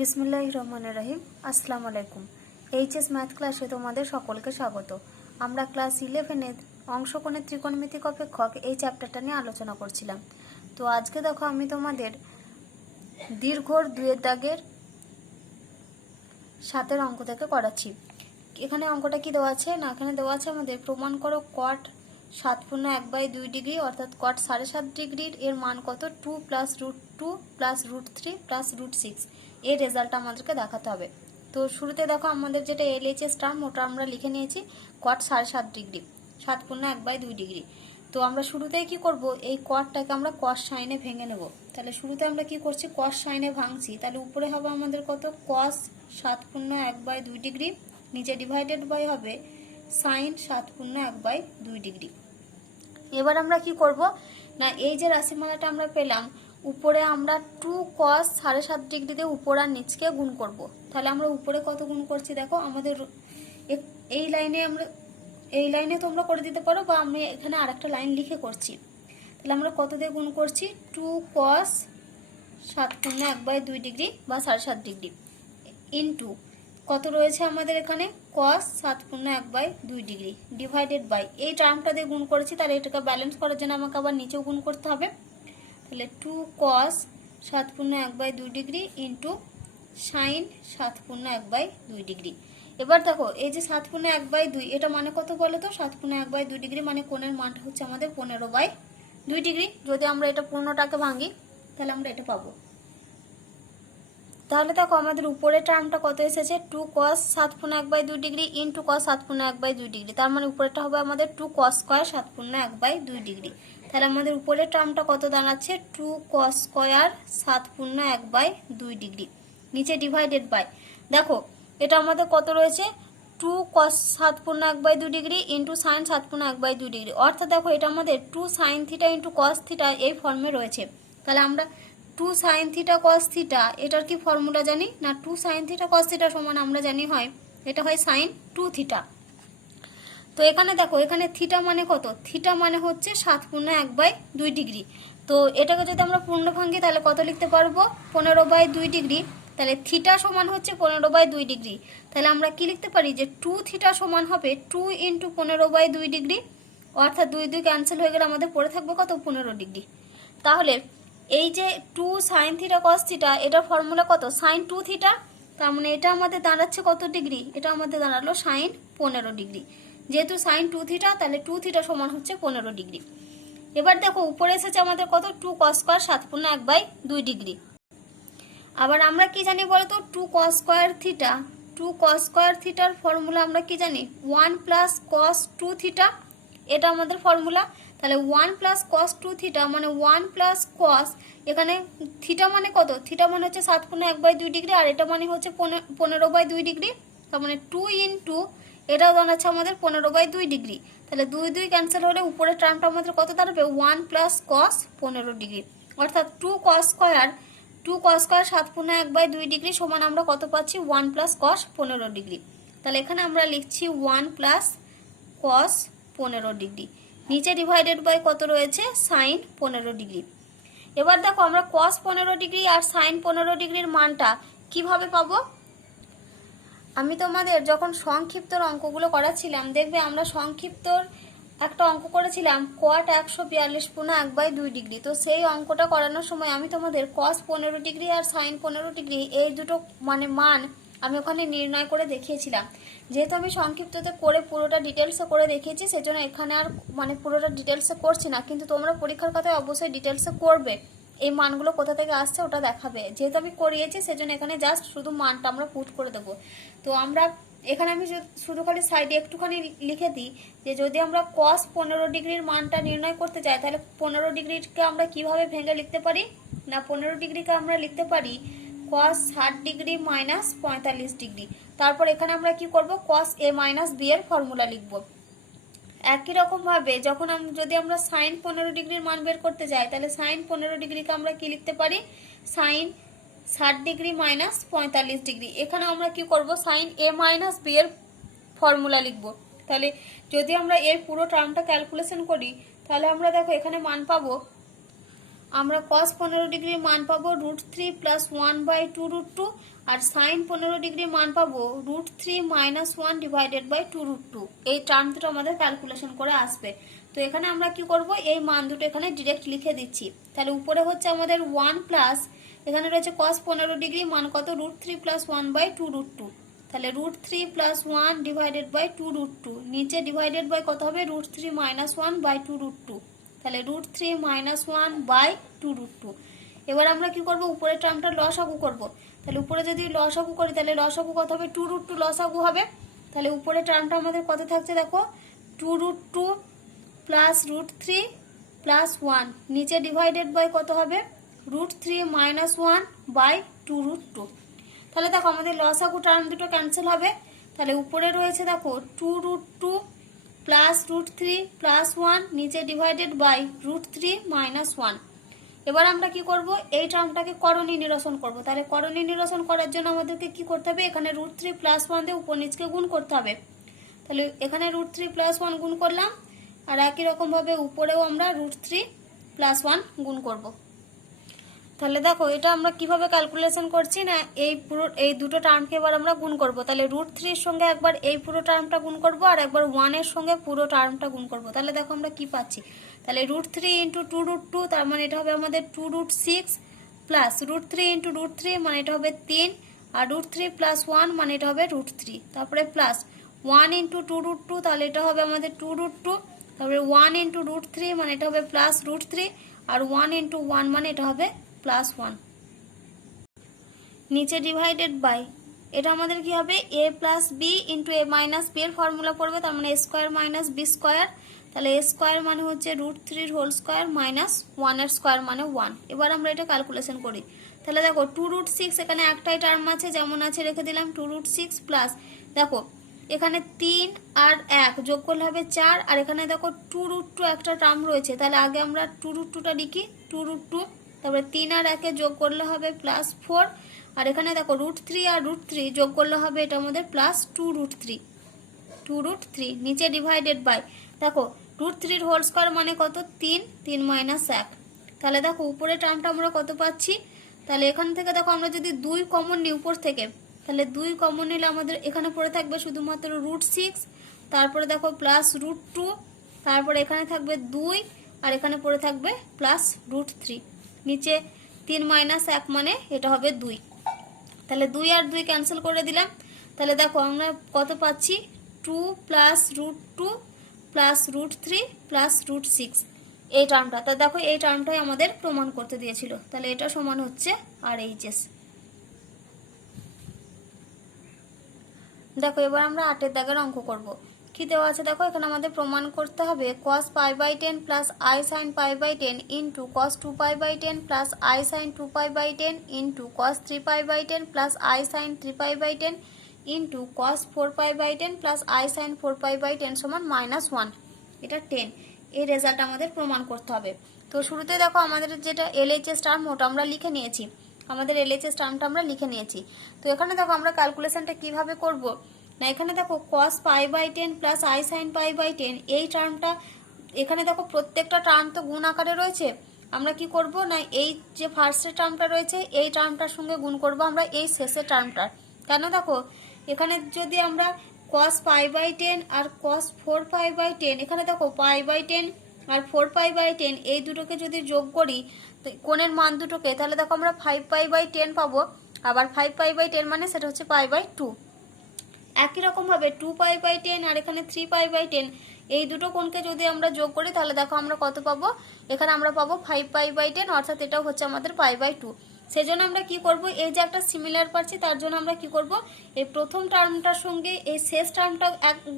বিসমিল্লাহির রহমানির রহিম। আসসালামু আলাইকুম। এইচএস ম্যাথ ক্লাসে তোমাদের সকলকে স্বাগত। আমরা ক্লাস 11 অংশকোণের ত্রিকোণমিতিক অপেক্ষক এই চ্যাপ্টারটা নিয়ে আলোচনা করছিলাম। তো আজকে দেখো আমি তোমাদের দীর্ঘর দুয়ের দাগের 7 অঙ্ক থেকে করাচ্ছি। এখানে অঙ্কটা কি দেওয়া আছে না, এখানে দেওয়া আছে আমাদের প্রমাণ করো কট 7/1/2 ডিগ্রি অর্থাৎ কট 7.5 ডিগ্রির এর মান কত 2 + √2 + √3 + √6 এর রেজাল্ট আমাদেরকে দেখাতে হবে। তো শুরুতে দেখো আমাদের যেটা এলএইচএস টার্ম ওটা আমরা লিখে নিয়েছি কট 7.5 ডিগ্রি 7/1/2 ডিগ্রি। তো আমরা শুরুতেই কি করব, এই কটটাকে আমরা কস সাইনে ভেঙে নেব। তাহলে শুরুতে আমরা কি করছি, কস সাইনে ভাঙছি। তাহলে উপরে হবে আমাদের কত কস 7/1/2 ডিগ্রি, নিচে ডিভাইডেড বাই হবে সাইন 7/1/2 ডিগ্রি। এবার আমরা কি করব না, এই যে রাশিমালাটা আমরা পেলাম উপরে আমরা 2 cos 7.5 ডিগ্রি দিয়ে উপর আর নিচকে গুণ করব। তাহলে আমরা উপরে কত গুণ করছি দেখো, আমাদের এই লাইনে তোমরা করে দিতে পারো বা আমি এখানে আরেকটা লাইন লিখে করছি। তাহলে আমরা কত দিয়ে গুণ করছি 2 cos 7/1/2 ডিগ্রি বা 7.5 ডিগ্রি ইন্টু কত রয়েছে আমাদের এখানে cos 7/1/2 ডিগ্রি ডিভাইডেড বাই এই টার্মটা দিয়ে গুণ করেছি। তাহলে এটাকে ব্যালেন্স করার জন্য আমাকে আবার নিচেও গুণ করতে হবে। তাহলে 2 cos 7/1/2 degree into sign 7/1/2 degree. এবার দেখো এই যে 7/1/2 এটা মানে কত বলো তো, 7/1/2 ডিগ্রি মানে কোণের মানটা হচ্ছে আমাদের 15/2 ডিগ্রি। যদি আমরা এটা পূর্ণটাকে ভাঙি তাহলে আমরা এটা পাবো। তাহলে দেখো আমাদের উপরের টার্মটা কত এসেছে 2 cos 7/1/2 degree into cos 7/1/2 degree, তার মানে উপরেরটা হবে আমাদের 2 cos স্কয়ার 7/1/2 ডিগ্রি। তাহলে আমাদের উপরের টার্মটা কত দাঁড়াচ্ছে 2 cos স্কয়ার 7/1/2 ডিগ্রি, নিচে ডিভাইডেড বাই দেখো এটা আমাদের কত রয়েছে 2 cos 7/1/2 degree into sign 7/1/2 degree, অর্থাৎ দেখো এটা আমাদের 2 sin theta into cos theta এই ফর্মে রয়েছে। তাহলে আমরা 2 sin থিটা cos থিটা এটার কি ফর্মুলা জানি না, 2 sin থিটা cos থিটা সমান আমরা জানি হয় এটা হয় sin 2 থিটা। তো এখানে দেখো এখানে থিটা মানে কত, থিটা মানে হচ্ছে 7/1/2 ডিগ্রি। তো এটাকে যদি আমরা পূর্ণ ভাঙি তাহলে কত লিখতে পারবো 15/2 ডিগ্রি। তাহলে থিটা সমান হচ্ছে 15/2 ডিগ্রি। তাহলে আমরা কি লিখতে পারি যে 2 থিটা সমান হবে 2 × 15/2 ডিগ্রি, অর্থাৎ 2 2 ক্যান্সেল হয়ে গেলে আমাদের পড়ে থাকবে কত 15 ডিগ্রি। তাহলে এই যে 2 sin থিটা cos থিটা এটার ফর্মুলা কত sin 2 থিটা, তার মানে এটা আমাদের দাঁড়াচ্ছে কত ডিগ্রি, এটা আমাদের দাঁড়ালো sin 15 ডিগ্রি। যেহেতু sin 2 থিটা তাহলে 2 থিটা সমান হচ্ছে 15 ডিগ্রি। এবার দেখো উপরে এসেছে আমাদের কত 2 cos স্কয়ার 7/1/2 ডিগ্রি। আবার আমরা কি জানি বলতো 2 cos square theta, 2 cos square থিটার ফর্মুলা আমরা কি জানি 1 + cos 2 থিটা, এটা আমাদের ফর্মুলা। তাহলে 1 + cos 2 থিটা মানে 1 + cos, এখানে থিটা মানে কত, থিটা মানে হচ্ছে 7/1/2 ডিগ্রি আর এটা মানে হচ্ছে 15/2 ডিগ্রি, তার মানে 2 × এটাও দাঁড়াচ্ছে আমাদের 15/2 ডিগ্রি। তাহলে 2 2 ক্যান্সেল হলে উপরের টার্মটা আমাদের কত দাঁড়াবে 1 + cos 15 ডিগ্রি, অর্থাৎ 2 cos স্কয়ার 7/1/2 ডিগ্রি সমান আমরা কত পাচ্ছি 1 + cos 15 ডিগ্রি। তাহলে এখানে আমরা লিখছি 1 + cos 15 ডিগ্রি, নিচে ডিভাইডেড বাই কত রয়েছে sin 15 ডিগ্রি। এবার দেখো আমরা cos 15 ডিগ্রি আর sin 15 ডিগ্রির মানটা কিভাবে পাবো, আমি তোমাদের যখন সংক্ষিপ্তর অঙ্কগুলো করাচ্ছিলাম দেখবে আমরা সংক্ষিপ্তর একটা অঙ্ক করেছিলাম cot 142/1/2 ডিগ্রি। তো সেই অঙ্কটা করানোর সময় আমি তোমাদের cos 15 ডিগ্রি আর sin 15 ডিগ্রি এই দুটো মানে মান আমি ওখানে নির্ণয় করে দেখিয়েছিলাম। যেহেতু আমি সংক্ষিপ্ততে করে পুরোটা ডিটেলসে করে দেখিয়েছি সেজন্য এখানে আর মানে পুরোটা ডিটেলসে করছি না, কিন্তু তোমরা পরীক্ষার খাতায় অবশ্যই ডিটেলসে করবে, এই মানগুলো কোথা থেকে আসছে ওটা দেখাবে। যেহেতু আমি করিয়েছি সেজন্য এখানে জাস্ট শুধু মানটা আমরা পুট করে দেবো। তো আমরা এখানে আমি শুধু খালি সাইডে একটুখানি লিখে দিই যে যদি আমরা cos 15 ডিগ্রির মানটা নির্ণয় করতে চাই তাহলে 15 ডিগ্রিকে আমরা কিভাবে ভেঙে লিখতে পারি না, 15 ডিগ্রিকে আমরা লিখতে পারি cos 60 ডিগ্রি - 45 ডিগ্রি। তারপর এখানে আমরা কি করব cos a - b এর ফর্মুলা লিখব। একই রকম ভাবে যখন যদি আমরা sin 15 ডিগ্রির মান বের করতে যাই তাহলে sin 15 ডিগ্রিকে আমরা কি লিখতে পারি sin 60 ডিগ্রি - 45 ডিগ্রি। এখানে আমরা কি করব sin a - b এর ফর্মুলা লিখব। তাহলে যদি আমরা এর পুরো টার্মটা ক্যালকুলেশন করি তাহলে আমরা দেখো এখানে মান পাবো আমরা cos 15 ডিগ্রির মান পাবো √3 প্লাস 1/2 √2, আর sin 15 ডিগ্রির মান পাবো √3 মাইনাস 1 ডিভাইডেড বাই 2 √2। এই টার্ম দুটো আমাদের ক্যালকুলেশন করে আসবে। তো এখানে আমরা কি করব, এই মান দুটো এখানে ডিরেক্ট লিখে দিচ্ছি। তাহলে উপরে হচ্ছে আমাদের 1 প্লাস, এখানে রয়েছে cos 15 ডিগ্রি মান কত, √3 প্লাস 1/2 √2। তাহলে √3 প্লাস 1 ডিভাইডেড বাই 2 √2, নিচে ডিভাইডেড বাই কত হবে, √3 মাইনাস 1/2 √2। তাহলে √3 মাইনাস 1/2 √2। এবার আমরা কি করব, উপরের টার্মটা লসাগু করব। তাহলে উপরে যদি লসাগু করি তাহলে লসাগু কত হবে, 2 √2 লসাগু হবে। তাহলে উপরের টার্মটা আমাদের কত থাকছে দেখো, 2 √2 প্লাস √3 প্লাস 1, নিচে ডিভাইডেড বাই কত হবে, √3 মাইনাস 1/2 √2। তাহলে দেখো আমাদের লসাগু টার্ম দুটো ক্যান্সেল হবে। তাহলে উপরে রয়েছে দেখো 2 √2 প্লাস √3 প্লাস 1, নিচে ডিভাইডেড বাই √3 মাইনাস 1। এবার আমরা কি করব, এই টার্মটাকে করণী নিরসন করব। তাহলে করণী নিরসন করার জন্য আমাদেরকে কি করতে হবে, এখানে √3 প্লাস 1 দিয়ে উপর নিচকে গুণ করতে হবে। তাহলে এখানে √3 প্লাস 1 গুণ করলাম, আর একই রকমভাবে উপরেও আমরা √3 প্লাস 1 গুণ করব। তাহলে দেখো এটা আমরা কিভাবে ক্যালকুলেশন করছি না, এই দুটো টার্মকে এবার আমরা গুণ করব। তাহলে √3 এর সঙ্গে একবার এই পুরো টার্মটা গুণ করব, আর একবার 1 এর সঙ্গে পুরো টার্মটা গুণ করব। তাহলে দেখো আমরা কি পাচ্ছি, তাহলে √3 ইন্টু 2 √2, তার মানে এটা হবে আমাদের 2 √6 প্লাস √3 ইন্টু √3 মানে এটা হবে 3, আর √3 প্লাস 1 মানে এটা হবে √3, তারপরে প্লাস 1 ইন্টু 2 √2, তাহলে এটা হবে আমাদের 2 √2, তারপরে 1 ইন্টু √3 মানে এটা হবে প্লাস √3, আর 1 ইন্টু 1 মানে এটা হবে প্লাস 1, নিচে ডিভাইডেড বাই এটা আমাদের কি হবে, a plus B into a minus B এর ফর্মুলা পড়বে। তার মানে a square minus B square. তাহলে a স্কোয়ার মানে হচ্ছে √3 হোল স্কোয়ার মাইনাস 1 এর স্কোয়ার মানে 1। এবার আমরা এটা ক্যালকুলেশন করি। তাহলে দেখো 2 √6, এখানে একটাই টার্ম আছে যেমন আছে রেখে দিলাম, 2 √6 প্লাস দেখো এখানে 3 আর 1 যোগ করলে হবে 4, আর এখানে দেখো 2 √2 একটা টার্ম রয়েছে। তাহলে আগে আমরা 2 √2টা লিখি, 2 √2, তারপরে 3 আর 1 যোগ করলে হবে প্লাস 4, আর এখানে দেখো √3 আর √3 যোগ করলে হবে এটা আমাদের প্লাস 2 √3, 2 √3, নিচে ডিভাইডেড বাই দেখো √3 হোল স্কোয়ার মানে কত, 3, 3 মাইনাস 1। তাহলে দেখো উপরে টার্মটা আমরা কত পাচ্ছি, তাহলে এখান থেকে দেখো আমরা যদি 2 কমন নিই উপর থেকে, তাহলে 2 কমন নিলে আমাদের এখানে পড়ে থাকবে শুধুমাত্র √6, তারপরে দেখো প্লাস √2, তারপরে এখানে থাকবে 2, আর এখানে পড়ে থাকবে প্লাস √3, নিচে 3 মাইনাস 1 মানে এটা হবে 2। তাহলে 2 আর 2 ক্যান্সেল করে দিলাম। তাহলে দেখো আমরা কত পাচ্ছি, 2 প্লাস √2 প্লাস √3 প্লাস √6, এই টার্মটা। তো দেখো এই টার্মটাই আমাদের প্রমাণ করতে দিয়েছিল। তাহলে এটা সমান হচ্ছে RHS। দেখো এবার আমরা 8 দাগের অঙ্ক করব। কি দেওয়া আছে দেখো, এখানে আমাদের প্রমাণ করতে হবে cos π/10 plus i sin π/10 into cos 2π/10 plus i sin 2π/10 into cos 3π/10 plus i sin 3π/10 into cos 4π/10 plus i sin 4π/10 সমান -1, এটা 10। এই রেজাল্ট আমাদের প্রমাণ করতে হবে। তো শুরুতে দেখো আমাদের যেটা LHS টার্ম ওটা আমরা লিখে নিয়েছি, আমাদের LHS টার্মটা আমরা লিখে নিয়েছি। তো এখানে দেখো আমরা ক্যালকুলেশনটা কিভাবে করব না, এখানে দেখো cos π/10 প্লাস i sin π/10, এই টার্মটা এখানে দেখো প্রত্যেকটা টার্ম তো গুণ আকারে রয়েছে। আমরা কি করব না, এই যে ফার্স্টের টার্মটা রয়েছে এই টার্মটার সঙ্গে গুণ করব আমরা এই শেষের টার্মটার। কেন দেখো এখানে যদি আমরা cos π/10 আর cos 4π/10, এখানে দেখো π/10 আর 4π/10 এই দুটোকে যদি যোগ করি কোণের মান দুটোকে, তাহলে দেখো আমরা 5π/10 পাবো। আবার 5π/10 মানে সেটা হচ্ছে π/2। একই রকমভাবে 2π/10 আর এখানে 3π/10 এই দুটো কোণকে যদি আমরা যোগ করি তাহলে দেখো আমরা কত পাবো, এখানে আমরা পাবো 5π/10, অর্থাৎ এটাও হচ্ছে আমাদের π/2। সেজন্য আমরা কি করব, এই যে একটা সিমিলার পাচ্ছি তার জন্য আমরা কি করব, এই প্রথম টার্মটার সঙ্গে এই শেষ টার্মটা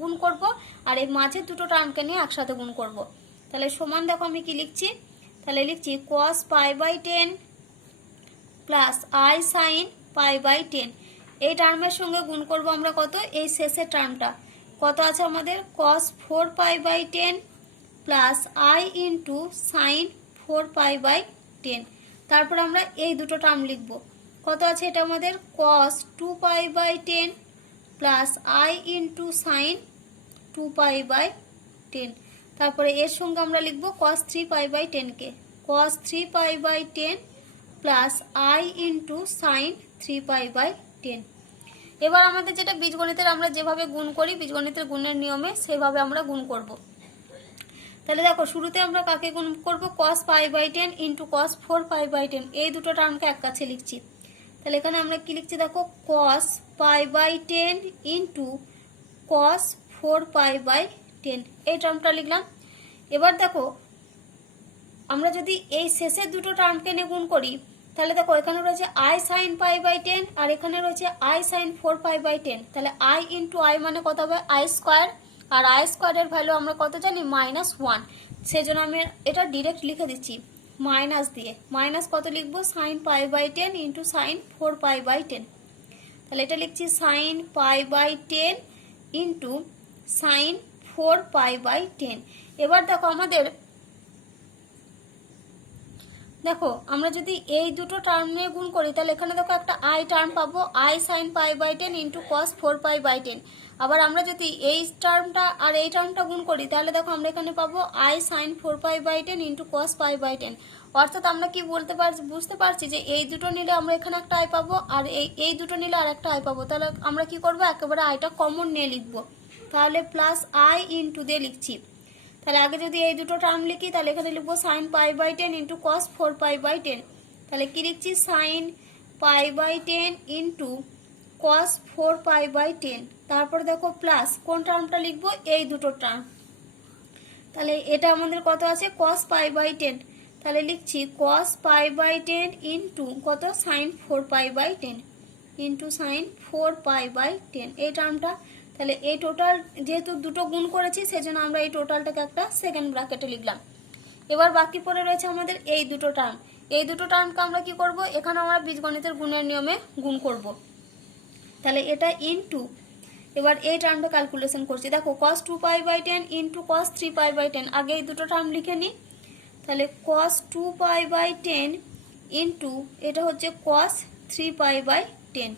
গুণ করব, আর এই মাঝের দুটো টার্মকে নিয়ে একসাথে গুণ করব। তাহলে সমান দেখো আমি কি লিখছি, তাহলে লিখছি cos π/10 প্লাস i sin π/10, এই টার্মের সঙ্গে গুণ করব আমরা কত, এই শেষের টার্মটা কত আছে আমাদের, cos 4π/10 plus i into sine 4π/10। তারপর আমরা এই দুটো টার্ম লিখব, কত আছে এটা আমাদের cos 2π/10 plus i into sine 2π/10। তারপরে এর সঙ্গে আমরা লিখব cos 3π/10 কে, cos 3 pi by 10 plus i into sine 3 pi by 10। এবার আমাদের যেটা বীজগণিতের আমরা যেভাবে গুণ করি বীজগণিতের গুণের নিয়মে সেভাবে আমরা গুণ করব। তাহলে দেখো শুরুতে আমরা কাকে গুণ করব, cos pi by 10 into cos 4 pi by 10, এই দুটো টার্মকে এক কাছে লিখছি। তাহলে এখানে আমরা কি লিখছি দেখো, cos pi by 10 into cos 4 pi by 10, এই টার্মটা লিখলাম। এবার দেখো আমরা যদি এই শেষের দুটো টার্মকে নিয়ে গুণ করি তাহলে দেখো এখানে রয়েছে i sin pi by 10 আর এখানে রয়েছে i sin 4 pi by 10। তাহলে i ইন্টু i মানে কত হবে, i স্কোয়ার, আর i স্কোয়ারের ভ্যালু আমরা কত জানি -1, সেজন্য আমি এটা ডিরেক্ট লিখে দিচ্ছি মাইনাস দিয়ে। মাইনাস কত লিখবো, sin pi by 10 into sin 4 pi by 10। তাহলে এটা লিখছি sin pi by 10 into sin 4 pi by 10। এবার দেখো আমরা যদি এই দুটো টার্ম নিয়ে গুণ করি তাহলে এখানে দেখো একটা i টার্ম পাবো, i sin pi by 10 into cos 4 pi by 10। আবার আমরা যদি এই টার্মটা আর এই টার্মটা গুণ করি তাহলে দেখো আমরা এখানে পাবো i sin 4 pi by 10 into cos pi by 10। অর্থাৎ আমরা কি বুঝতে পারছি যে এই দুটো নিলে আমরা এখানে একটা i পাবো আর এই দুটো নিলে আর একটা i পাবো। তাহলে আমরা কি করবো, একেবারে iটা কমন নিয়ে লিখবো। তাহলে প্লাস i ইন্টু দিয়ে লিখছি। তাহলে আগে যদি এই দুটো টার্ম লিখি তাহলে এখানে লিখবো sin pi by 10 into cos 4 pi by 10। তাহলে কি লিখছি, sin pi by 10 into cos 4 pi by 10। তারপর দেখো প্লাস কোন টার্মটা লিখবো, এই দুটো টার্ম। তাহলে এটা আমাদের কত আছে, cos pi by 10। তাহলে লিখছি cos pi by 10 ইন্টু কত, sin 4 pi by 10 into sin 4 pi by 10, এই টার্মটা। তাহলে এই টোটাল যেহেতু দুটো গুণ করেছি সেজন্য আমরা এই টোটালটাকে একটা সেকেন্ড ব্র্যাকেটে লিখলাম। এবার বাকি পড়ে রয়েছে আমাদের এই দুটো টার্ম। এই দুটো টার্মকে আমরা কি করব, এখানে আমরা বীজগণিতের গুণের নিয়মে গুণ করব। তাহলে এটা ইনটু, এবার এই টার্মটা ক্যালকুলেশন করছি। দেখো cos 2 pi by 10 into cos 3 pi by 10, আগে এই দুটো টার্ম লিখে নিই। তাহলে cos 2 pi by 10 ইনটু এটা হচ্ছে cos 3 pi by 10।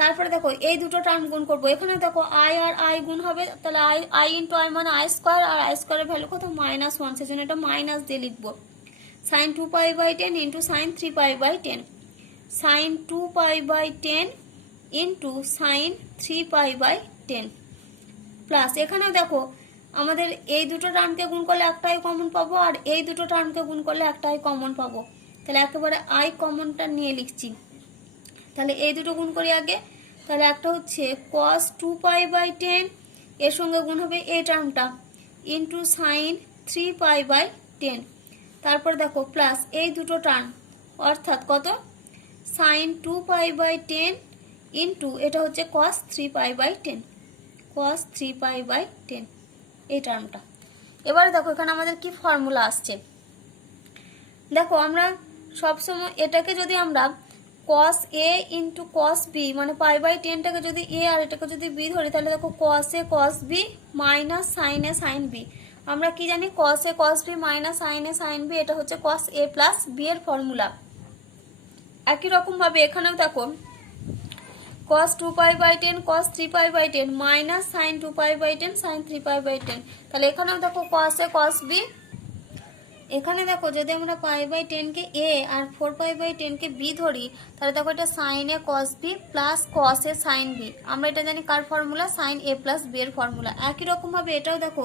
তারপরে দেখো এই দুটো টার্ম গুণ করব। এখানে দেখো i আর i গুণ হবে, তাহলে i ইন্টু i মানে i স্কোয়ার, আর i স্কোয়ারের ভ্যালু কত, -1, সেজন্য এটা মাইনাস দিয়ে লিখবো। sin 2 pi by 10 into sin 3 pi by 10, sin 2 pi by 10 into sin 3 pi by 10 plus এখানেও দেখো আমাদের এই দুটো টার্মকে গুণ করলে একটাই কমন পাবো আর এই দুটো টার্মকে গুণ করলে একটাই কমন পাবো। তাহলে একেবারে i কমনটা নিয়ে লিখছি। তাহলে এই দুটো গুণ করি আগে। তাহলে একটা হচ্ছে cos 2 pi by 10, এর সঙ্গে গুণ হবে এই টার্মটা ইন্টু sin 3 pi by 10। তারপর দেখো প্লাস এই দুটো টার্ম অর্থাৎ কত, sin 2 pi by 10 ইন্টু এটা হচ্ছে cos 3 pi by 10, cos 3 pi by 10, এই টার্মটা। এবারে দেখো এখানে আমাদের কি ফর্মুলা আসছে। দেখো আমরা সবসময় এটাকে যদি আমরা cos a into cos b মানে পাই বাই 10টাকে যদি a আর এটাকে যদি b ধরি তাহলে দেখো cos a cos b minus sin a sin b। আমরা কি জানি, cos a cos b minus sin a sin b, এটা হচ্ছে cos a প্লাস b এর ফর্মুলা। একই রকম ভাবে এখানেও দেখো cos 2 pi by 10 cos 3 pi by 10 minus sin 2 pi by 10 sin 3 pi by 10। তাহলে এখানেও দেখো cos a cos b, এখানে দেখো যদি আমরা পাই বাই 10 কে a আর 4 পাই বাই 10 কে b ধরি তাহলে দেখো এটা sin a cos b plus cos a sin b। আমরা এটা জানি কার formula, sin a plus b এর ফর্মুলা। একই রকম ভাবে এটাও দেখো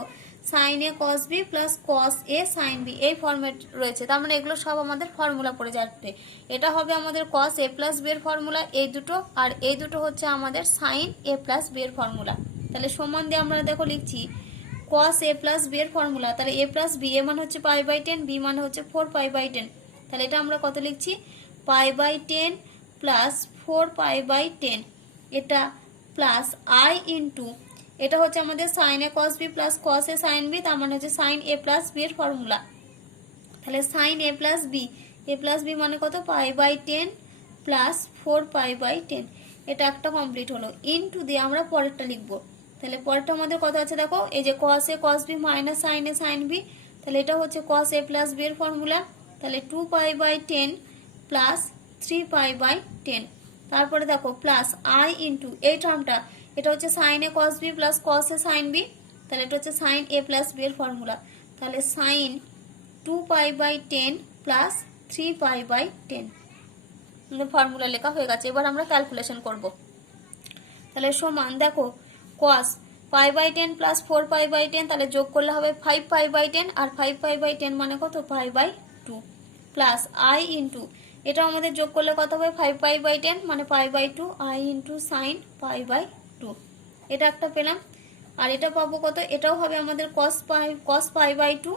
sin a cos b plus cos a sin b, এই ফর্মেট রয়েছে। তার মানে এগুলো সব আমাদের ফর্মুলা পড়ে যাচ্ছে। এটা হবে আমাদের cos a প্লাস b এর ফর্মুলা এই দুটো, আর এই দুটো হচ্ছে আমাদের sin a প্লাস b এর ফর্মুলা। তাহলে সমান দিয়ে আমরা দেখো লিখছি cos a প্লাস b এর ফর্মুলা। তাহলে a প্লাস b, a মানে হচ্ছে পাই বাই 10, b মানে হচ্ছে 4 পাই বাই 10। তাহলে এটা আমরা কত লিখছি, pi by 10 plus 4 pi by 10, এটা প্লাস i ইন্টু এটা হচ্ছে আমাদের sin a cos b plus cos a sin b, তার মানে হচ্ছে sin a প্লাস b এর ফর্মুলা। তাহলে sin a প্লাস b মানে কত, pi by 10 plus 4 pi by 10, এটা একটা কমপ্লিট হলো। ইন্টু দিয়ে আমরা পরেরটা লিখবো। তাহলে পরেরটা আমাদের কত আছে দেখো, এই যে cos a cos b minus sin a sin b, তাহলে এটা হচ্ছে cos a প্লাস b এর ফর্মুলা। তাহলে 2 pi by 10 plus 3 pi by 10। তারপরে দেখো প্লাস i ইন্টু এই টার্মটা, এটা হচ্ছে sin a cos b plus cos a sin b, তাহলে এটা হচ্ছে sin a প্লাস b এর ফর্মুলা। তাহলে sin 2 pi by 10 plus 3π/10 formula লেখা হয়ে গেছে। এবার আমরা ক্যালকুলেশন করব। তাহলে সমান দেখো cos π/10 প্লাস 4π/10, তাহলে যোগ করলে হবে 5π/10, আর 5π/10 মানে কত π/2 প্লাস i ইন্টু এটা আমাদের যোগ করলে কত হবে 5π/10 মানে π/2 i ইন্টু সাইন π/2, এটা একটা পেলাম। আর এটা পাবো কত, এটাও হবে আমাদের cos π/2,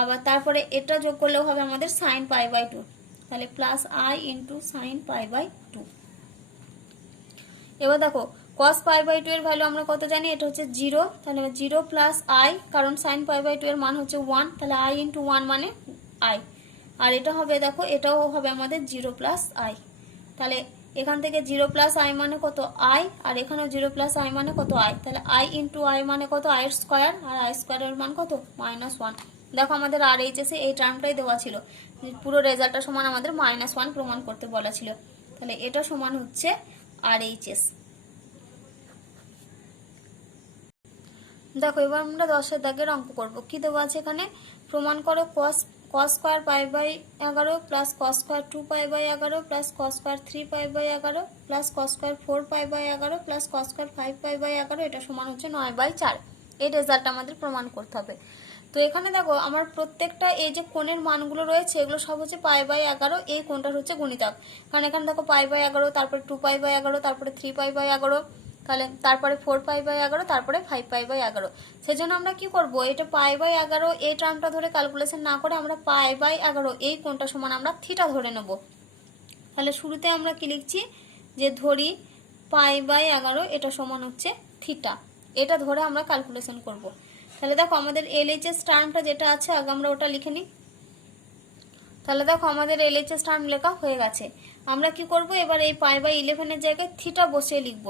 আবার তারপরে এটা যোগ করলেও হবে আমাদের সাইন π/2, তাহলে প্লাস i ইন্টু সাইন π/2। এবার দেখো cos π/2 এর ভ্যালু আমরা কত জানি, এটা হচ্ছে 0, তাহলে 0 প্লাস i, কারণ sin π/2 এর মান হচ্ছে 1, তাহলে i ইন্টু 1 মানে i। আর এটা হবে দেখো এটাও হবে আমাদের 0 প্লাস i, তাহলে এখান থেকে 0 প্লাস i মানে কত i, আর এখানেও 0 প্লাস i মানে কত i, তাহলে i ইন্টু i মানে কত i এর স্কোয়ার, আর i স্কোয়ারের মান কত -1। দেখো আমাদের RHS এই টার্মটাই দেওয়া ছিল, পুরো রেজাল্টটা সমান আমাদের -1 প্রমাণ করতে বলা ছিল, তাহলে এটা সমান হচ্ছে RHS। দেখো এবার আমরা 10-এর দাগের অঙ্ক করব। কি দেওয়া আছে এখানে, প্রমাণ করো cos square π/11 plus cos square 2π/11 plus cos square 3π/11 plus cos square 4π/11 plus cos square 5π/11, এটা সমান হচ্ছে 9/4। এই রেজাল্ট আমাদের প্রমাণ করতে হবে। তো এখানে দেখো আমার প্রত্যেকটা এই যে কোণের মানগুলো রয়েছে এগুলো সব হচ্ছে π/11, এই কোণটার হচ্ছে গুণিতক, কারণ এখানে দেখো π/11, তারপরে 2π/11, তারপরে 3π/11, তাহলে তারপরে 4π/11, তারপরে 5π/11। সেজন্য আমরা কি করব, এটা π/11 এই টার্মটা ধরে ক্যালকুলেশন না করে আমরা π/11 এই কোণটা সমান আমরা থিটা ধরে নেব। তাহলে শুরুতে আমরা কি লিখছি, যে ধরি π/11 এটা সমান হচ্ছে থিটা, এটা ধরে আমরা ক্যালকুলেশন করব। তাহলে দেখো আমাদের LHS টার্মটা যেটা আছে আগে আমরা ওটা লিখে নিই। তাহলে দেখো আমাদের LHS টার্ম লেখা হয়ে গেছে। আমরা কি করব, এবার এই π/11 এর জায়গায় থিটা বসিয়ে লিখব।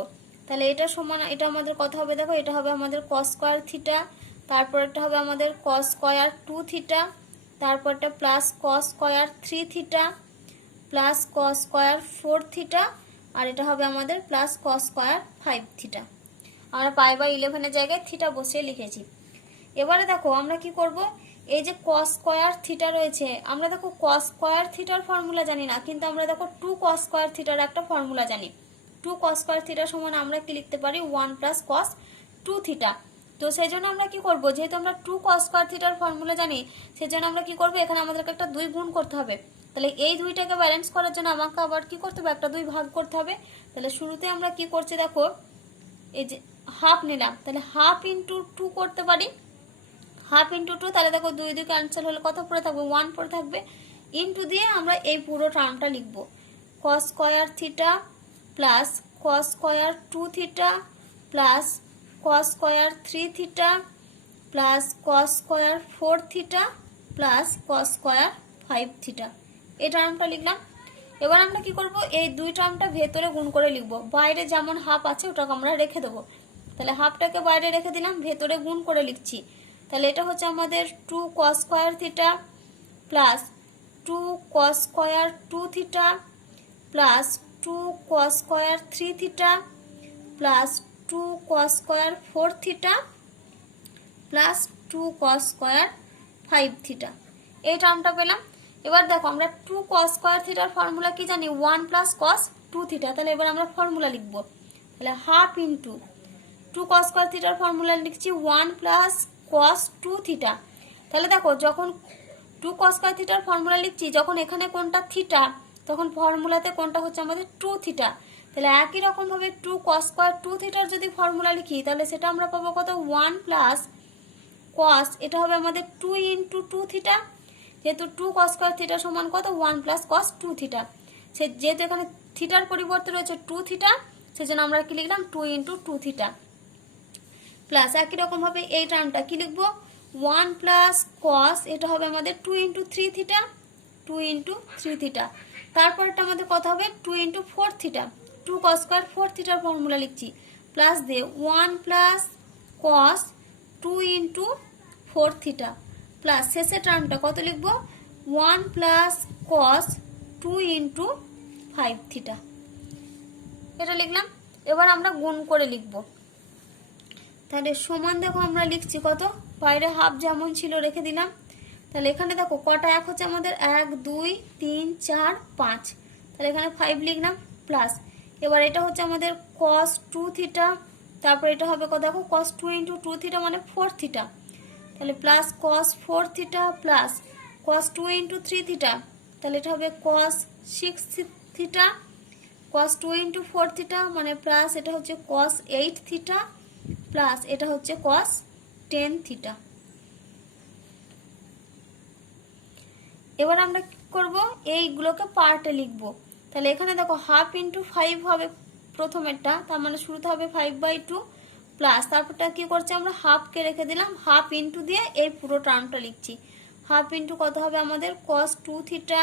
তাহলে এটা সমান, এটা আমাদের কত হবে দেখো, এটা হবে আমাদের cos স্কয়ার থিটা, তারপর এটা হবে আমাদের cos স্কয়ার 2 থিটা, তারপরটা plus cos square 3 theta plus cos square 4 theta, আর এটা হবে আমাদের প্লাস cos স্কয়ার 5 থিটা। আমরা π/11 এর জায়গায় থিটা বসিয়ে লিখেছি। এবারে দেখো আমরা কি করব, এই যে cos স্কয়ার থিটা রয়েছে, আমরা দেখো cos স্কয়ার থিটার ফর্মুলা জানি না, কিন্তু আমরা দেখো 2 cos স্কয়ার থিটার একটা ফর্মুলা জানি। 2 cos স্কয়ার থিটা সমান আমরা কি লিখতে পারি, 1 প্লাস cos 2 থিটা। তো সেই জন্য আমরা কি করব, যেহেতু আমরা 2 cos স্কয়ার থিটার ফর্মুলা জানি, সেই জন্য আমরা কি করব, এখানে আমাদেরকে একটা 2 গুণ করতে হবে। তাহলে এই 2টাকে ব্যালেন্স করার জন্য আমাকে আবার কি করতে হবে, একটা 2 ভাগ করতে হবে। তাহলে শুরুতে আমরা কি করছি দেখো, এই যে হাফ নিলাম, তাহলে হাফ ইন্টু 2 করতে পারি, হাফ ইন্টু 2, তাহলে দেখো 2 2 ক্যান্সেল হলে কত পড়ে থাকবে, 1 পড়ে থাকবে, ইন্টু দিয়ে আমরা এই পুরো টার্মটা লিখব, cos square theta plus cos square 2 theta plus cos square 3 theta plus cos square 4 theta plus cos square 5 theta, এই টার্মটা লিখলাম। এবার আমরা কি করব, এই 2 টার্মটা ভেতরে গুণ করে লিখব, বাইরে যেমন হাফ আছে ওটাকে আমরা রেখে দেবো। তাহলে হাফটাকে বাইরে রেখে দিলাম, ভেতরে গুণ করে লিখছি। তাহলে এটা হচ্ছে আমাদের 2 cos square theta plus 2 cos square 2 theta plus 2 cos square 3 theta plus 2 cos square 4 theta plus 2 cos square 5 theta, এই টার্মটা পেলাম। এবার দেখো আমরা 2 cos স্কয়ার থিটার ফর্মুলা কি জানি, 1 প্লাস cos 2 থিটা। তাহলে এবার আমরা ফর্মুলা লিখব, তাহলে হাফ ইন্টু 2 cos স্কয়ার থিটার ফর্মুলা লিখছি 1 প্লাস cos 2 থিটা। তাহলে দেখো যখন 2 cos স্কয়ার থিটার ফর্মুলা লিখছি, যখন এখানে কোনটা থিটা, তখন ফর্মুলাতে কোনটা হচ্ছে আমাদের 2 থিটা। তাহলে একই রকম ভাবে 2 cos স্কয়ার 2 থিটার যদি ফর্মুলা লিখি, তাহলে সেটা আমরা পাবো কত, 1 প্লাস cos, এটা হবে আমাদের 2 ইন্টু 2 থিটা, যেহেতু 2 cos স্কয়ার থিটা সমান কত, 1 প্লাস cos 2 থিটা। যেহেতু এখানে থিটার পরিবর্তে রয়েছে 2 থিটা, সেজন্য আমরা কি লিখলাম 2 ইন্টু 2 থিটা প্লাস একই রকম ভাবে এই টার্মটা কি লিখবো, 1 প্লাস cos, এটা হবে আমাদের 2 ইন্টু 3 থিটা, 2 ইন্টু 3 থিটা, তারপরটা আমাদের কত হবে 2 ইন্টু 4 থিটা, 2 cos স্কয়ার 4 থিটার ফর্মুলা লিখছি, প্লাস দিয়ে 1 plus cos 2 into 4 theta plus শেষের টার্মটা কত লিখবো, 1 প্লাস cos 2 ইন্টু 5 থিটা, এটা লিখলাম। এবার আমরা গুণ করে লিখবো। তাহলে সমান দেখো আমরা লিখছি কত, বাইরে হাফ যেমন ছিল রেখে দিলাম, তাহলে এখানে দেখো কটা এক হচ্ছে আমাদের 1 2 3 4 5, তাহলে এখানে 5 লিখলাম প্লাস এবার এটা হচ্ছে আমাদের cos 2 থিটা, তারপর এটা হবে কত দেখো cos 2 ইন্টু 2 থিটা মানে 4 থিটা, তাহলে plus cos 4 theta plus cos 2 into 3 theta, তাহলে এটা হবে cos 6 theta, cos 2 into 4 theta মানে প্লাস এটা হচ্ছে cos 8 থিটা প্লাস এটা হচ্ছে cos 10 থিটা। এবার আমরা কি করব, এইগুলোকে পার্টে লিখব। তাহলে এখানে দেখো হাফ ইন্টু 5 হবে প্রথমেরটা, তার মানে শুরুতে হবে 5/2 প্লাস তারপরটা কি করছি আমরা হাফকে রেখে দিলাম, হাফ ইন্টু দিয়ে এই পুরো টার্মটা লিখছি। হাফ ইন্টু কত হবে আমাদের cos 2 theta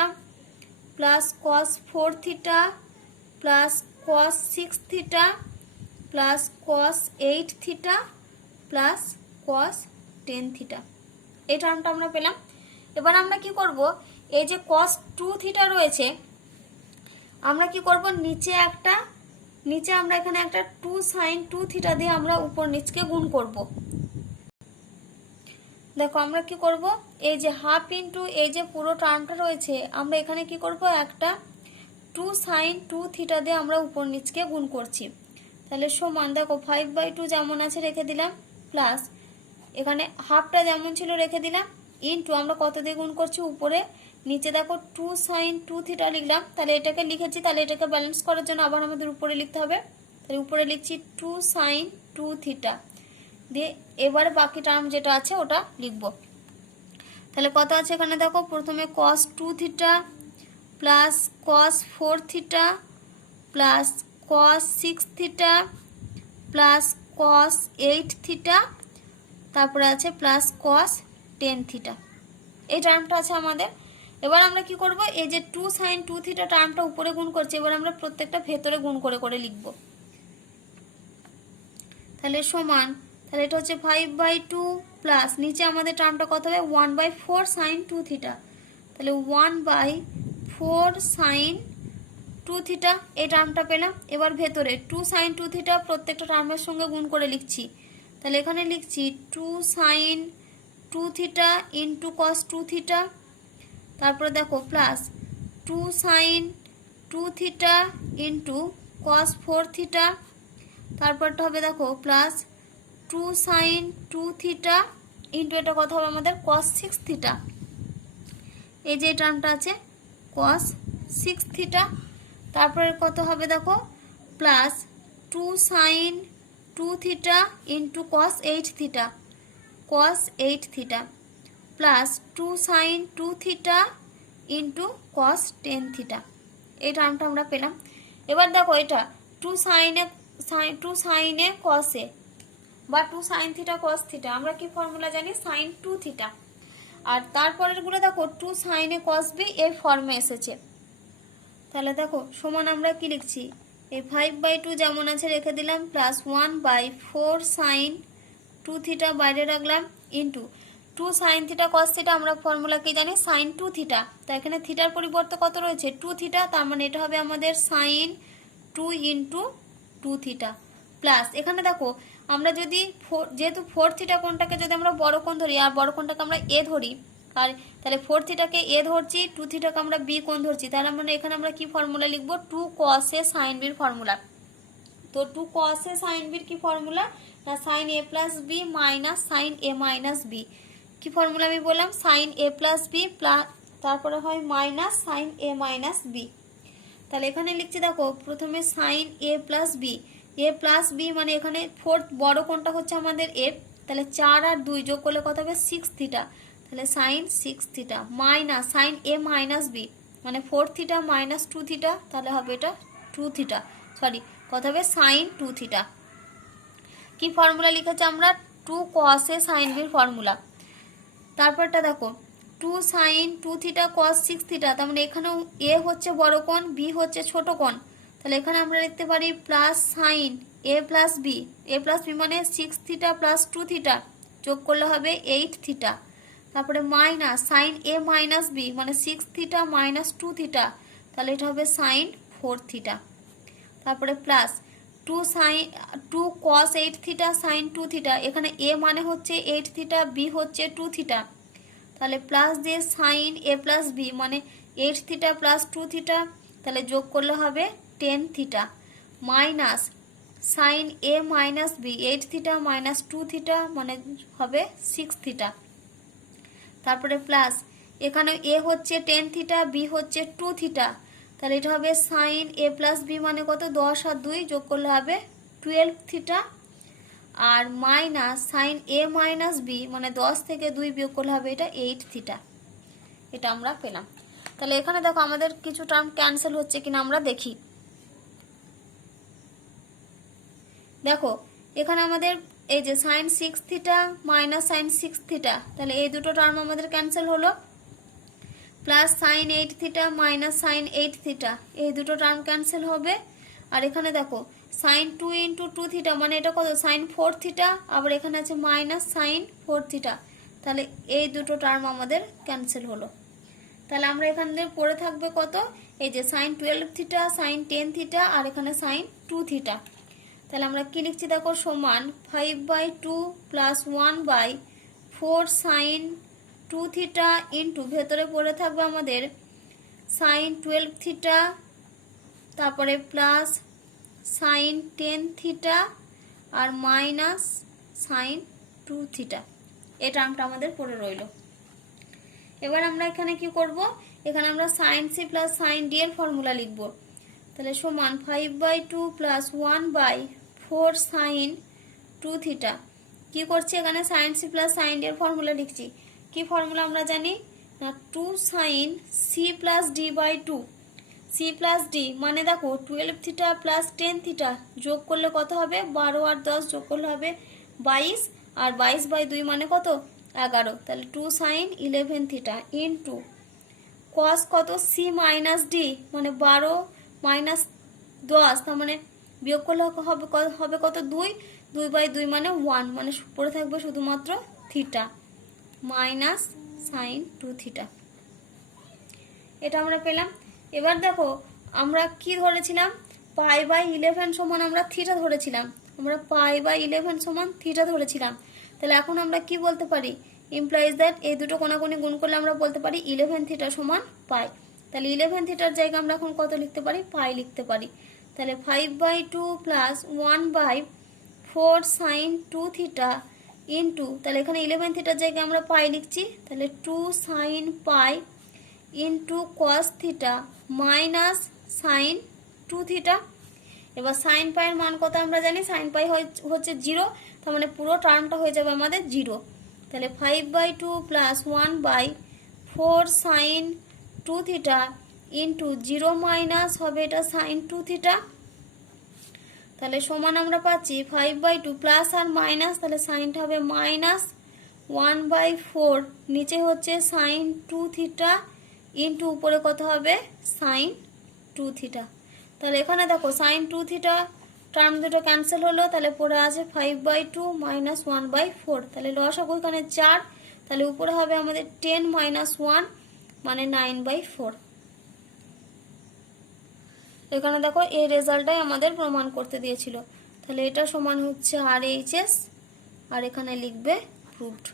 plus cos 4 theta plus cos 6 theta plus cos 8 theta plus cos 10 theta, এই টার্মটা আমরা পেলাম। এবার আমরা কি করব, এই যে cos 2 থিটা রয়েছে আমরা কি করব নিচে আমরা এখানে একটা 2 sin 2 থিটা দিয়ে আমরা উপর নিচকে গুণ করব। দেখো আমরা কি করব, এই যে হাফ ইন্টু এই যে পুরো টার্মটা রয়েছে আমরা এখানে কি করব একটা 2 sin 2 থিটা দিয়ে আমরা উপর নিচকে গুণ করছি। তাহলে সমান দেখো 5/2 যেমন আছে রেখে দিলাম প্লাস এখানে হাফটা যেমন ছিল রেখে দিলাম ইন্টু আমরা কত দিয়ে গুণ করছি উপরে নিচে দেখো 2 sin 2 থিটা লিখলাম, তাহলে এটাকে লিখেছি, তাহলে এটাকে ব্যালেন্স করার জন্য আবার আমাদের উপরে লিখতে হবে, তাহলে উপরে লিখছি 2 sin 2 থিটা দিয়ে এবারে বাকি টার্ম যেটা আছে ওটা লিখব। তাহলে কত আছে এখানে দেখো প্রথমে cos 2 theta plus cos 4 theta plus cos 6 theta plus cos 8 theta, তারপরে আছে প্লাস cos 10 থিটা, এই টার্মটা আছে আমাদের। এবার আমরা কি করব, এই যে 2 sin 2 থিটা টার্মটা উপরে গুণ করছি, এবার আমরা প্রত্যেকটা ভেতরে গুণ করে করে লিখব। তাহলে সমান, তাহলে এটা হচ্ছে 5/2 প্লাস নিচে আমাদের টার্মটা কত হবে 1/4 sin 2 থিটা, তাহলে 1/4 sin 2 থিটা, এই টার্মটা পেলাম। এবার ভেতরে 2 sin 2 থিটা প্রত্যেকটা টার্মের সঙ্গে গুণ করে লিখছি, তাহলে এখানে লিখছি 2 sin 2 theta into cos 2 theta, তারপরে দেখো plus 2 sin 2 theta into cos 4 theta, তারপরটা হবে দেখো প্লাস 2 sin 2 থিটা ইন্টু এটা কত হবে আমাদের cos 6 থিটা, এই যে টার্মটা আছে cos 6 থিটা, তারপরে কত হবে দেখো plus 2 sin 2 theta into cos 8 theta, cos 8 theta plus 2 sin 2 theta into cos 10 theta, এই টার্মটা আমরা পেলাম। এবার দেখো এটা 2 sin এ cos এ বা 2 sin থিটা cos থিটা আমরা কি ফর্মুলা জানি sin 2 থিটা, আর তারপরের গুলো দেখো 2 sin এ cos b এই ফর্মে এসেছে। তাহলে দেখো সমান আমরা কি লিখছি, এই 5/2 যেমন আছে রেখে দিলাম প্লাস 1/4 sin 2 থিটা বাইরে রাখলাম into 2 sin theta cos theta আমরা ফর্মুলা কি জানি sin 2 থিটা, তো এখানে থিটার পরিবর্তে কত রয়েছে 2 থিটা, তার মানে এটা হবে আমাদের sin 2 ইন্টু 2 থিটা প্লাস এখানে দেখো আমরা যদি যেহেতু 4 থিটা কোণটাকে যদি আমরা বড় কোণ ধরি আর বড় কোণটাকে আমরা এ ধরি, আর তাহলে 4 থিটাকে এ ধরছি 2 থিটাকে আমরা বি কোণ ধরছি, তাহলে মানে এখানে আমরা কি ফর্মুলা লিখব 2 cos a sin b এর ফর্মুলা। তো 2 cos a sin b এর কি ফর্মুলা না sin a plus b minus sin a minus b, কি ফর্মুলা আমি বললাম sin a plus b plus তারপরে হয় minus sin a minus b, তাহলে এখানে লিখছি দেখো প্রথমে sin a plus b মানে এখানে 4 বড় কোণটা হচ্ছে আমাদের a, তাহলে 4 আর 2 যোগ করলে কত হবে 6 থিটা, তাহলে sin 6 theta minus sin a minus b মানে 4 থিটা মাইনাস 2 থিটা, তাহলে হবে এটা 2 থিটা সরি কত হবে sin 2 থিটা। কি ফর্মুলা লিখেছি আমরা 2 cos a sin b এর ফর্মুলা। তারপরটা দেখো 2 sin 2 থিটা cos 6 থিটা, তার মানে এখানেও a হচ্ছে বড় কোণ b হচ্ছে ছোট কোণ, তাহলে এখানে আমরা লিখতে পারি plus sin a plus b মানে 6 থিটা প্লাস 2 থিটা যোগ করলে হবে 8 থিটা, তারপরে minus sin a minus b মানে 6 থিটা মাইনাস 2 থিটা, তাহলে এটা হবে sin 4 থিটা, তারপরে plus 2 cos 8 theta sin 2 theta, এখানে a মানে হচ্ছে 8 থিটা b হচ্ছে 2 থিটা, তাহলে প্লাস দিয়ে সাইন এ প্লাস বি মানে 8 থিটা প্লাস 2 থিটা, তাহলে যোগ করলে হবে 10 theta, minus sine A minus B 8 theta minus 2 theta মানে হবে 6 থিটা, তারপরে প্লাস এখানে এ হচ্ছে 10 থিটা, বি হচ্ছে 2 থিটা, তাহলে এটা হবে সাইন এ প্লাস বি মানে কত 10 আর 2 যোগ করলে হবে 12 theta, R minus sine A minus B মানে 10 থেকে 2 বিয়োগ করলে হবে এটা 8 থিটা। এটা আমরা পেলাম। তাহলে এখানে দেখো আমাদের কিছু টার্ম ক্যান্সেল হচ্ছে কিনা আমরা দেখি। দেখো এখানে আমাদের এই যে sine 6 theta minus sine 6 theta, তাহলে এই দুটো টার্ম আমাদের ক্যান্সেল হলো, plus sine 8 theta minus sine 8 theta এই দুটো টার্ম ক্যান্সেল হবে। আর এখানে দেখো সাইন 2 ইন্টু 2 থিটা মানে এটা কত সাইন 4 থিটা, আবার এখানে আছে মাইনাস সাইন 4 থিটা, তাহলে এই দুটো টার্ম আমাদের ক্যান্সেল হলো। তাহলে আমরা এখান থেকে পড়ে থাকবে কত, এই যে সাইন 12 থিটা সাইন 10 থিটা আর এখানে সাইন 2 থিটা। তাহলে আমরা কি লিখছি দেখো, সমান 5/2 প্লাস 1/4 সাইন 2 থিটা ইন্টু ভেতরে পড়ে থাকবে আমাদের সাইন 12 থিটা, তারপরে প্লাস সাইন 10 থিটা আর মাইনাস সাইন 2 থিটা। এই টার্মটা আমাদের পড়ে রইল। এবার আমরা এখানে কি করব, এখানে আমরা sine C plus sine D এর ফর্মুলা লিখব। তাহলে সমান 5/2 প্লাস 1/4 সাইন 2 থিটা। কি করছি এখানে sine C plus sine D এর ফর্মুলা লিখছি। কি ফর্মুলা আমরা জানি না, 2 sine C plus D by 2। C plus D মানে দেখো 12 থিটা প্লাস 10 থিটা যোগ করলে কত হবে, 12 আর 10 যোগ করলে হবে 22, আর 22/2 মানে কত 11, তাহলে 2 সাইন 11 থিটা ইন্টু কস কত সি মাইনাস ডি মানে 12 মাইনাস 10, তার মানে বিয়োগ করলে হবে কত 2, 2/2 মানে 1 মানে পড়ে থাকবে শুধুমাত্র থিটা মাইনাস সাইন 2 থিটা। এটা আমরা পেলাম। এবার দেখো আমরা কি ধরেছিলাম, π/11 সমান আমরা থিটা ধরেছিলাম, আমরা π/11 সমান থিটা ধরেছিলাম। তাহলে এখন আমরা কি বলতে পারি, ইমপ্লাইজ দ্যাট এই দুটো কোণাকুণি গুণ করলে আমরা বলতে পারি 11 থিটা সমান পাই। তাহলে 11 থিটার জায়গায় আমরা এখন কত লিখতে পারি, পাই লিখতে পারি। তাহলে 5/2 প্লাস 1/4 সাইন 2 থিটা ইন্টু, তাহলে এখানে 11 থিটার জায়গায় আমরা পাই লিখছি, তাহলে 2 sine pi into cos theta minus sign 2 theta. এবার সাইন পাইয়ের মান কত আমরা জানি, সাইন পাই হচ্ছে 0, তার মানে পুরো টার্মটা হয়ে যাবে আমাদের 0। তাহলে 5/2 plus 1/4 sine 2 theta into 0 minus হবে এটা সাইন 2 থিটা। তাহলে সমান আমরা পাচ্ছি 5/2 প্লাস আর মাইনাস, তাহলে সাইনটা হবে মাইনাস 1/4, নিচে হচ্ছে সাইন 2 থিটা ইন্টু উপরে কত হবে সাইন 2 থিটা। তাহলে এখানে দেখো সাইন 2 থিটা টার্ম দুটো ক্যান্সেল হলো, তাহলে পরে আছে 5/2 মাইনাস 1/4, তাহলে লসাগু এখানে 4, তাহলে উপরে হবে আমাদের 10 মাইনাস 1 মানে 9/4। এখানে দেখো এই রেজাল্টটাই আমাদের প্রমাণ করতে দিয়েছিল। তাহলে এটা সমান হচ্ছে RHS আর এখানে লিখবে প্রুভড।